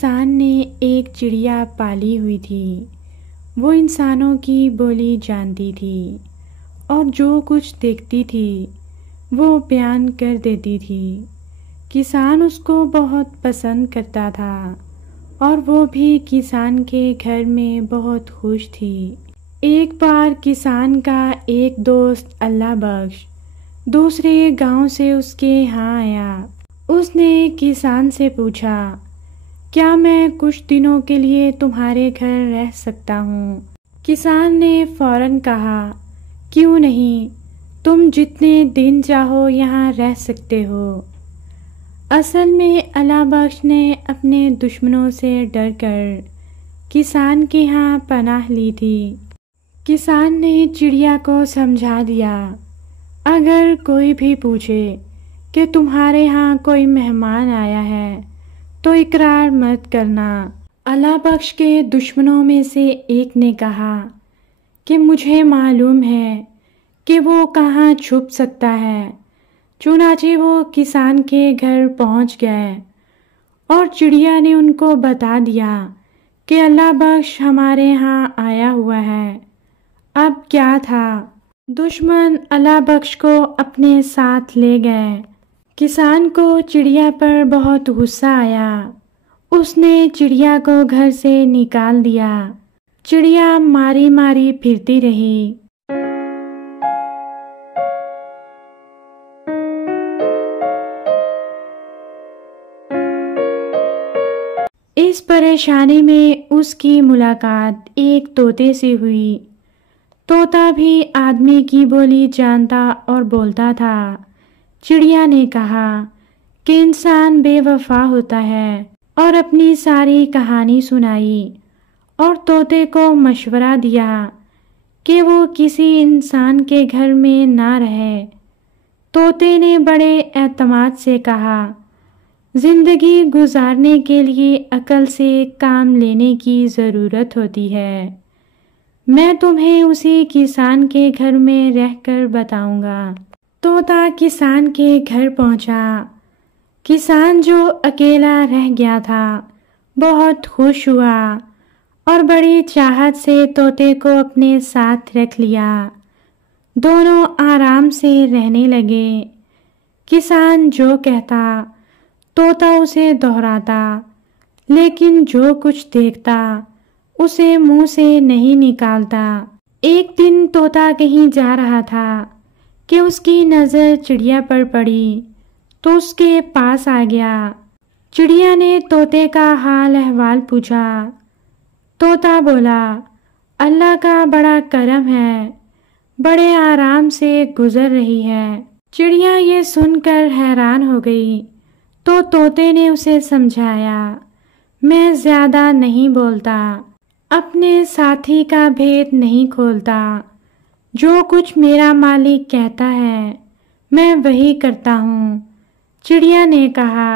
किसान ने एक चिड़िया पाली हुई थी। वो इंसानों की बोली जानती थी और जो कुछ देखती थी वो बयान कर देती थी। किसान उसको बहुत पसंद करता था और वो भी किसान के घर में बहुत खुश थी। एक बार किसान का एक दोस्त अल्लाह बख्श दूसरे गांव से उसके यहाँ आया। उसने किसान से पूछा, क्या मैं कुछ दिनों के लिए तुम्हारे घर रह सकता हूँ? किसान ने फौरन कहा, क्यों नहीं, तुम जितने दिन चाहो यहाँ रह सकते हो। असल में अल्लाह बख्श ने अपने दुश्मनों से डरकर किसान के यहाँ पनाह ली थी। किसान ने चिड़िया को समझा दिया, अगर कोई भी पूछे कि तुम्हारे यहाँ कोई मेहमान आया है तो इकरार मत करना। अल्लाह बख्श के दुश्मनों में से एक ने कहा कि मुझे मालूम है कि वो कहाँ छुप सकता है। चुनाचे वो किसान के घर पहुँच गए और चिड़िया ने उनको बता दिया कि अल्लाह बख्श हमारे यहाँ आया हुआ है। अब क्या था, दुश्मन अल्लाह बख्श को अपने साथ ले गए। किसान को चिड़िया पर बहुत गुस्सा आया। उसने चिड़िया को घर से निकाल दिया। चिड़िया मारी मारी फिरती रही। इस परेशानी में उसकी मुलाकात एक तोते से हुई। तोता भी आदमी की बोली जानता और बोलता था। चिड़िया ने कहा कि इंसान बेवफा होता है और अपनी सारी कहानी सुनाई और तोते को मशवरा दिया कि वो किसी इंसान के घर में ना रहे। तोते ने बड़े एतमाद से कहा, जिंदगी गुजारने के लिए अकल से काम लेने की ज़रूरत होती है। मैं तुम्हें उसी किसान के घर में रहकर बताऊंगा। तोता किसान के घर पहुंचा। किसान जो अकेला रह गया था बहुत खुश हुआ और बड़ी चाहत से तोते को अपने साथ रख लिया। दोनों आराम से रहने लगे। किसान जो कहता तोता उसे दोहराता, लेकिन जो कुछ देखता उसे मुंह से नहीं निकालता। एक दिन तोता कहीं जा रहा था कि उसकी नज़र चिड़िया पर पड़ी तो उसके पास आ गया। चिड़िया ने तोते का हाल अहवाल पूछा। तोता बोला, अल्लाह का बड़ा करम है, बड़े आराम से गुजर रही है। चिड़िया ये सुनकर हैरान हो गई तो तोते ने उसे समझाया, मैं ज़्यादा नहीं बोलता, अपने साथी का भेद नहीं खोलता। जो कुछ मेरा मालिक कहता है मैं वही करता हूँ। चिड़िया ने कहा,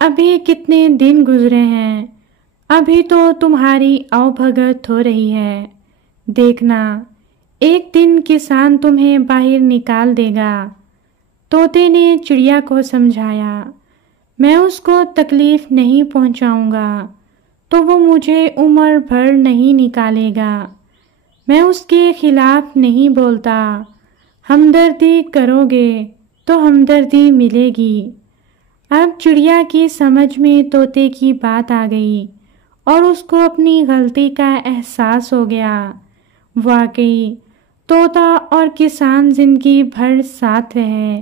अभी कितने दिन गुजरे हैं, अभी तो तुम्हारी आवभगत हो रही है। देखना, एक दिन किसान तुम्हें बाहर निकाल देगा। तोते ने चिड़िया को समझाया, मैं उसको तकलीफ नहीं पहुँचाऊँगा तो वो मुझे उम्र भर नहीं निकालेगा। मैं उसके खिलाफ नहीं बोलता। हमदर्दी करोगे तो हमदर्दी मिलेगी। अब चिड़िया की समझ में तोते की बात आ गई और उसको अपनी गलती का एहसास हो गया। वाकई तोता और किसान जिंदगी भर साथ रहे।